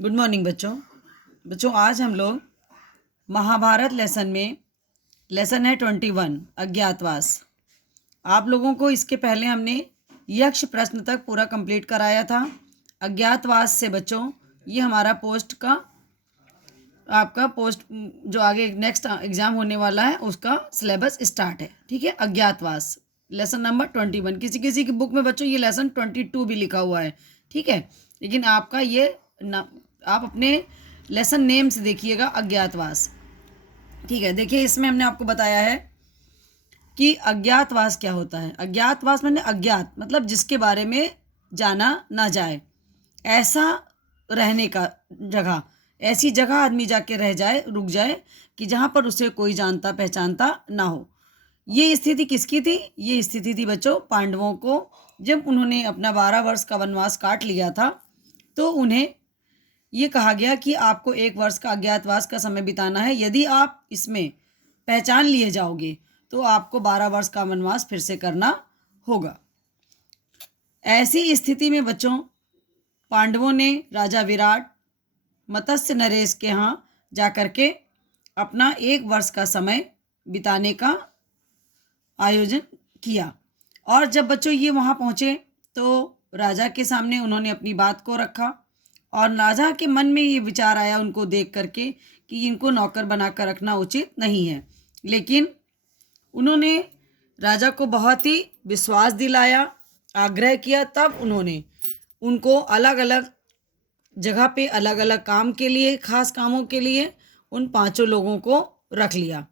Good morning बच्चों आज हम लोग महाभारत लेसन में लेसन है 21 अज्ञातवास। आप लोगों को इसके पहले हमने यक्ष प्रश्न तक पूरा कंप्लीट कराया था। अज्ञातवास से बच्चों ये हमारा आपका पोस्ट जो आगे नेक्स्ट एग्ज़ाम होने वाला है उसका सिलेबस स्टार्ट है। ठीक है, अज्ञातवास लेसन नंबर 21। किसी किसी की बुक में बच्चों ये लेसन 22 भी लिखा हुआ है। ठीक है, लेकिन आपका ये आप अपने लेसन नेम से देखिएगा अज्ञातवास। ठीक है, देखिए इसमें हमने आपको बताया है कि अज्ञातवास क्या होता है। अज्ञातवास मैंने अज्ञात मतलब जिसके बारे में जाना ना जाए, ऐसा रहने का जगह, ऐसी जगह आदमी जाके रह जाए, रुक जाए कि जहाँ पर उसे कोई जानता पहचानता ना हो। ये स्थिति किसकी थी? ये स्थिति थी बच्चों पांडवों को। जब उन्होंने अपना 12 वर्ष का वनवास काट लिया था तो उन्हें ये कहा गया कि आपको 1 वर्ष का अज्ञातवास का समय बिताना है। यदि आप इसमें पहचान लिए जाओगे तो आपको 12 वर्ष का वनवास फिर से करना होगा। ऐसी स्थिति में बच्चों पांडवों ने राजा विराट मत्स्य नरेश के यहाँ जाकर के अपना 1 वर्ष का समय बिताने का आयोजन किया। और जब बच्चों ये वहाँ पहुँचे तो राजा के सामने उन्होंने अपनी बात को रखा और राजा के मन में ये विचार आया उनको देख करके कि इनको नौकर बनाकर रखना उचित नहीं है। लेकिन उन्होंने राजा को बहुत ही विश्वास दिलाया, आग्रह किया। तब उन्होंने उनको अलग अलग जगह पे अलग अलग काम के लिए, खास कामों के लिए उन 5 लोगों को रख लिया,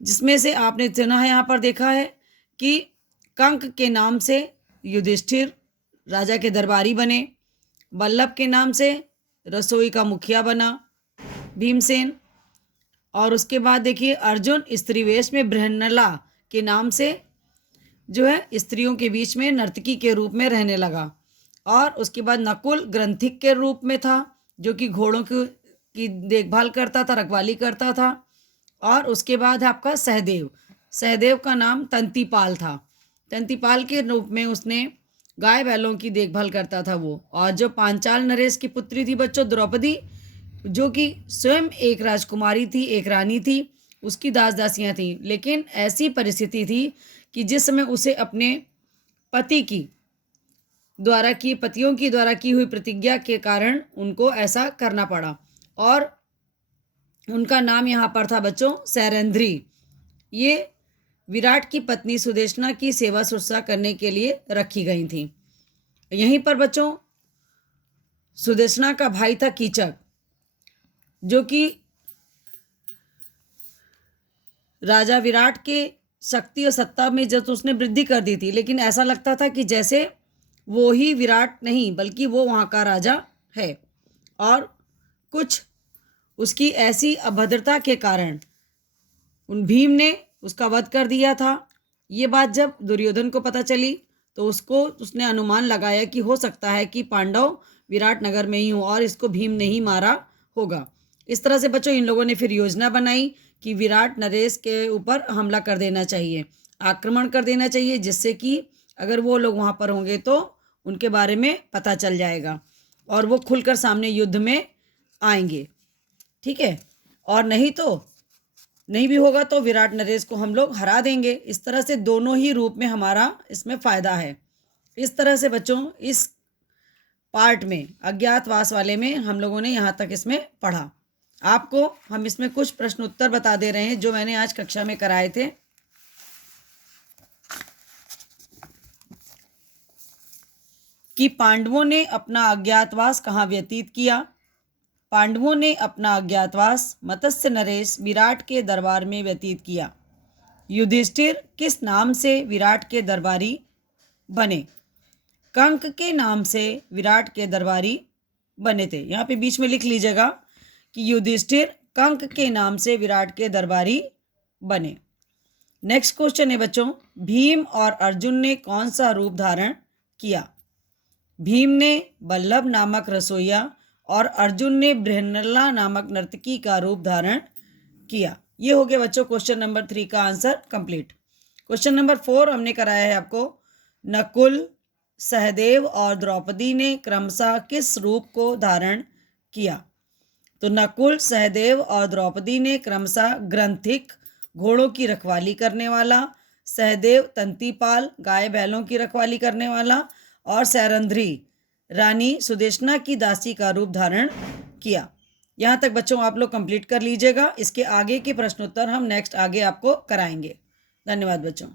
जिसमें से आपने सुना है यहाँ पर देखा है कि कंक के नाम से युधिष्ठिर राजा के दरबारी बने, बल्लभ के नाम से रसोई का मुखिया बना भीमसेन, और उसके बाद देखिए अर्जुन स्त्रीवेश में बृहन्नला के नाम से जो है स्त्रियों के बीच में नर्तकी के रूप में रहने लगा। और उसके बाद नकुल ग्रंथिक के रूप में था जो कि घोड़ों की देखभाल करता था, रखवाली करता था। और उसके बाद आपका सहदेव का नाम तंतीपाल था। तंतीपाल के रूप में उसने गाय बैलों की देखभाल करता था वो। और जो पांचाल नरेश की पुत्री थी बच्चों द्रौपदी, जो कि स्वयं एक राजकुमारी थी, एक रानी थी, उसकी दास दासियाँ थीं। लेकिन ऐसी परिस्थिति थी कि जिस समय उसे अपने पतियों की द्वारा की हुई प्रतिज्ञा के कारण उनको ऐसा करना पड़ा। और उनका नाम यहाँ पर था बच्चों सैरंध्री। ये विराट की पत्नी सुदेशना की सेवा शुश्रूषा करने के लिए रखी गई थी। यहीं पर बच्चों सुदेशना का भाई था कीचक, जो कि राजा विराट के शक्ति और सत्ता में जब उसने वृद्धि कर दी थी, लेकिन ऐसा लगता था कि जैसे वो ही विराट नहीं बल्कि वो वहाँ का राजा है। और कुछ उसकी ऐसी अभद्रता के कारण उन भीम ने उसका वध कर दिया था। ये बात जब दुर्योधन को पता चली तो उसने अनुमान लगाया कि हो सकता है कि पांडव विराट नगर में ही हो और इसको भीम ने ही मारा होगा। इस तरह से बच्चों इन लोगों ने फिर योजना बनाई कि विराट नरेश के ऊपर हमला कर देना चाहिए, आक्रमण कर देना चाहिए, जिससे कि अगर वो लोग वहाँ पर होंगे तो उनके बारे में पता चल जाएगा और वो खुलकर सामने युद्ध में आएंगे। ठीक है, और नहीं भी होगा तो विराट नरेश को हम लोग हरा देंगे। इस तरह से दोनों ही रूप में हमारा इसमें फ़ायदा है। इस तरह से बच्चों इस पार्ट में अज्ञातवास वाले में हम लोगों ने यहाँ तक इसमें पढ़ा। आपको हम इसमें कुछ प्रश्न उत्तर बता दे रहे हैं जो मैंने आज कक्षा में कराए थे। कि पांडवों ने अपना अज्ञातवास कहाँ व्यतीत किया। पांडवों ने अपना अज्ञातवास मत्स्य नरेश विराट के दरबार में व्यतीत किया। युधिष्ठिर किस नाम से विराट के दरबारी बने? कंक के नाम से विराट के दरबारी बने थे। यहाँ पे बीच में लिख लीजिएगा कि युधिष्ठिर कंक के नाम से विराट के दरबारी बने। नेक्स्ट क्वेश्चन है बच्चों, भीम और अर्जुन ने कौन सा रूप धारण किया? भीम ने बल्लभ नामक रसोइया और अर्जुन ने बृहन्नला नामक नर्तकी का रूप धारण किया। ये हो गया बच्चों क्वेश्चन नंबर 3 का आंसर कंप्लीट। क्वेश्चन नंबर 4 हमने कराया है आपको, नकुल, सहदेव और द्रौपदी ने क्रमशः किस रूप को धारण किया। तो नकुल, सहदेव और द्रौपदी ने क्रमशः ग्रंथिक घोड़ों की रखवाली करने वाला, सहदेव तंतीपाल गाय बैलों की रखवाली करने वाला और सैरंध्री रानी सुदेशना की दासी का रूप धारण किया। यहाँ तक बच्चों आप लोग कंप्लीट कर लीजिएगा। इसके आगे के प्रश्नोत्तर हम नेक्स्ट आगे आपको कराएंगे। धन्यवाद बच्चों।